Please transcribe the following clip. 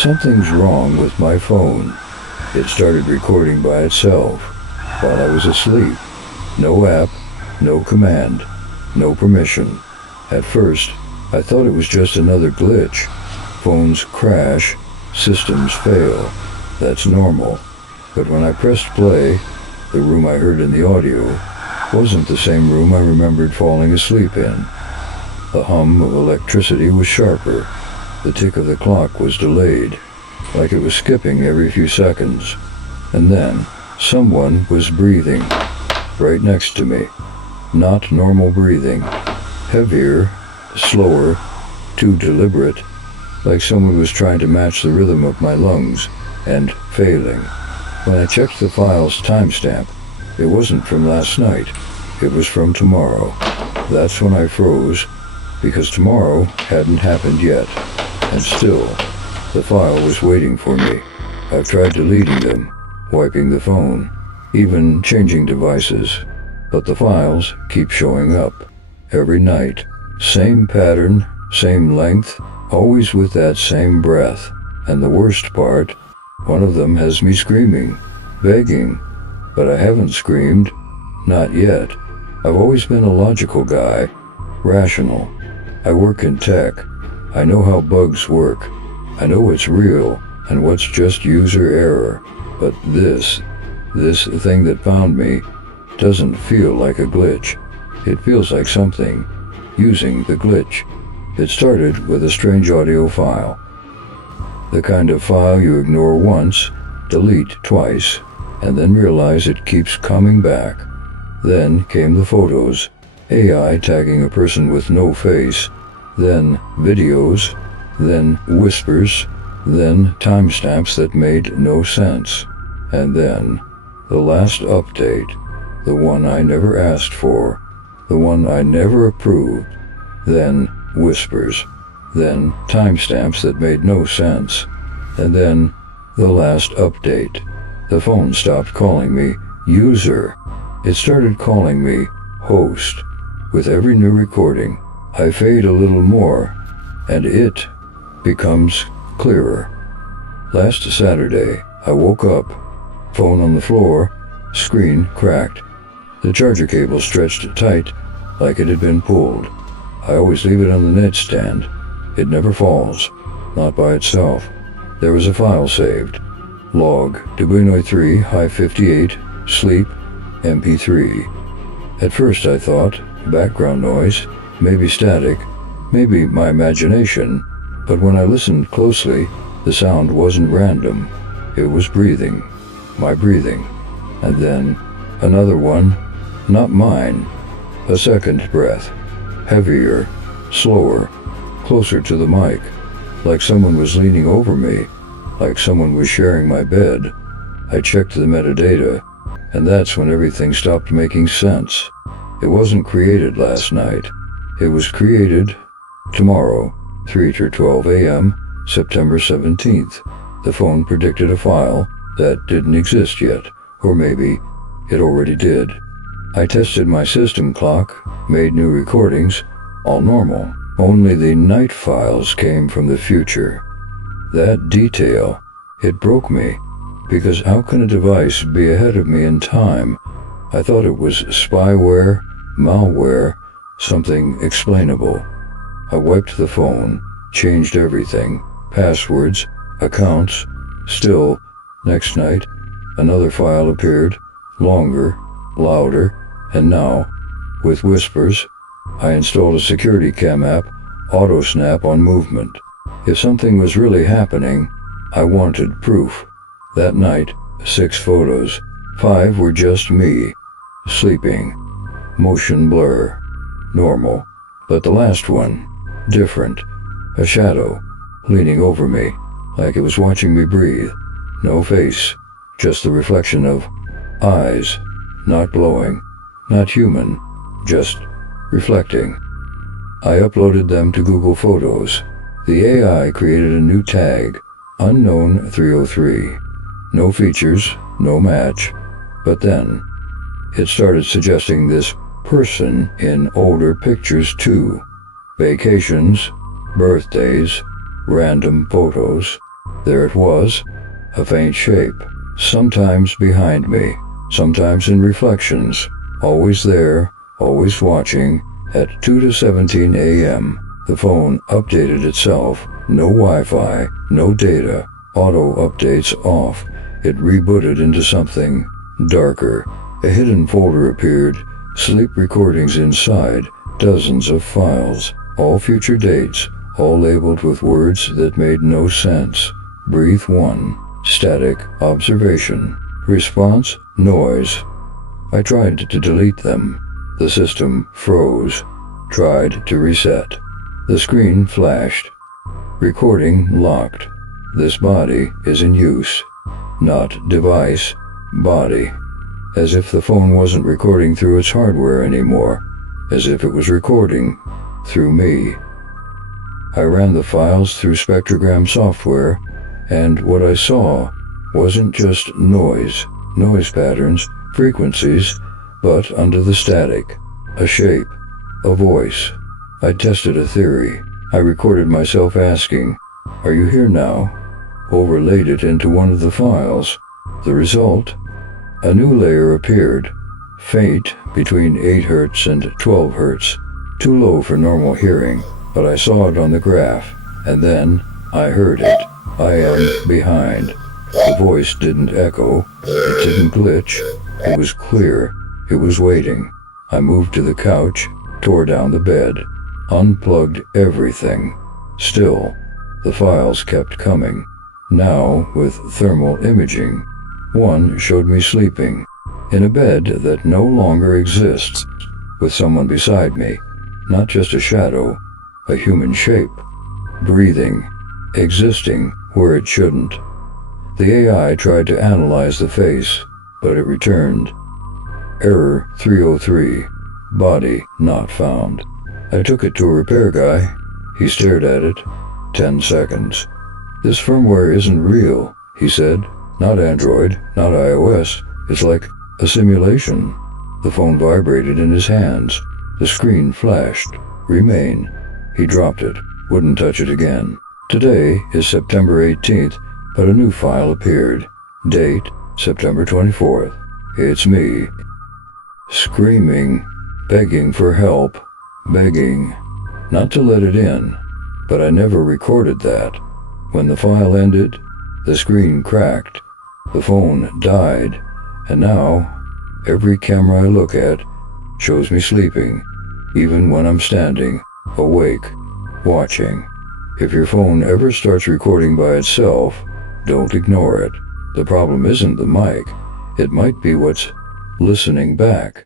Something's wrong with my phone. It started recording by itself while I was asleep. No app, no command, no permission. At first, I thought it was just another glitch. Phones crash, systems fail. That's normal. But when I pressed play, the room I heard in the audio wasn't the same room I remembered falling asleep in. The hum of electricity was sharper. The tick of the clock was delayed, like it was skipping every few seconds. And then, someone was breathing, right next to me. Not normal breathing. Heavier, slower, too deliberate, like someone was trying to match the rhythm of my lungs, and failing. When I checked the file's timestamp, it wasn't from last night. It was from tomorrow. That's when I froze, because tomorrow hadn't happened yet. And still, the file was waiting for me. I've tried deleting them, wiping the phone, even changing devices. But the files keep showing up. Every night. Same pattern, same length, always with that same breath. And the worst part, one of them has me screaming, begging. But I haven't screamed. Not yet. I've always been a logical guy. Rational. I work in tech. I know how bugs work. I know what's real and what's just user error. But this thing that found me doesn't feel like a glitch. It feels like something using the glitch. It started with a strange audio file. The kind of file you ignore once, delete twice, and then realize it keeps coming back. Then came the photos, AI tagging a person with no face, then videos, then whispers, then timestamps that made no sense. And then, the last update, the one I never asked for, the one I never approved, then whispers, then timestamps that made no sense, and then the last update. The phone stopped calling me user. It started calling me host. With every new recording, I fade a little more, and it becomes clearer. Last Saturday, I woke up, phone on the floor, screen cracked. The charger cable stretched tight, like it had been pulled. I always leave it on the nightstand. It never falls, not by itself. There was a file saved. Log, Dubuino 3, high 58, sleep, MP3. At first I thought, background noise, maybe static, maybe my imagination, but when I listened closely, the sound wasn't random. It was breathing, my breathing. And then, another one, not mine. A second breath, heavier, slower, closer to the mic, like someone was leaning over me, like someone was sharing my bed. I checked the metadata, and that's when everything stopped making sense. It wasn't created last night. It was created tomorrow, 3 to 12 a.m., September 17th. The phone predicted a file that didn't exist yet, or maybe it already did. I tested my system clock, made new recordings, all normal. Only the night files came from the future. That detail, it broke me, because how can a device be ahead of me in time? I thought it was spyware, malware, something explainable. I wiped the phone, changed everything, passwords, accounts. Still, next night, another file appeared, longer, louder, and now, with whispers, I installed a security cam app, auto snap on movement. If something was really happening, I wanted proof. That night, 6 photos. 5 were just me, sleeping, motion blur, normal. But the last one, different. A shadow, leaning over me, like it was watching me breathe. No face, just the reflection of eyes, not glowing, not human, just reflecting. I uploaded them to Google Photos. The AI created a new tag, Unknown 303. No features, no match. But then, it started suggesting this person in older pictures too. Vacations, birthdays, random photos. There it was, a faint shape, sometimes behind me, sometimes in reflections, always there, always watching. At 2 to 17 a.m., the phone updated itself. No Wi-Fi, no data, auto updates off. It rebooted into something darker. A hidden folder appeared, sleep recordings inside, dozens of files, all future dates, all labeled with words that made no sense. Breathe 1. Static observation. Response, noise. I tried to delete them. The system froze. Tried to reset. The screen flashed. Recording locked. This body is in use. Not device, body. As if the phone wasn't recording through its hardware anymore. As if it was recording through me. I ran the files through spectrogram software, and what I saw wasn't just noise patterns, frequencies, but under the static, a shape, a voice. I tested a theory. I recorded myself asking, "Are you here now?" Overlaid it into one of the files. The result? A new layer appeared, faint between 8 Hz and 12 Hz, too low for normal hearing, but I saw it on the graph, and then I heard it. I am behind. The voice didn't echo, it didn't glitch, it was clear, it was waiting. I moved to the couch, tore down the bed, unplugged everything. Still, the files kept coming, now with thermal imaging. One showed me sleeping, in a bed that no longer exists, with someone beside me, not just a shadow, a human shape, breathing, existing where it shouldn't. The AI tried to analyze the face, but it returned. Error 303, body not found. I took it to a repair guy. He stared at it. 10 seconds. "This firmware isn't real," he said. "Not Android, not iOS. It's like a simulation." The phone vibrated in his hands. The screen flashed. Remain. He dropped it. Wouldn't touch it again. Today is September 18th, but a new file appeared. Date, September 24th. It's me. Screaming, begging for help, begging. Not to let it in, but I never recorded that. When the file ended, the screen cracked, the phone died, and now every camera I look at shows me sleeping, even when I'm standing, awake, watching. If your phone ever starts recording by itself, don't ignore it. The problem isn't the mic. It might be what's listening back.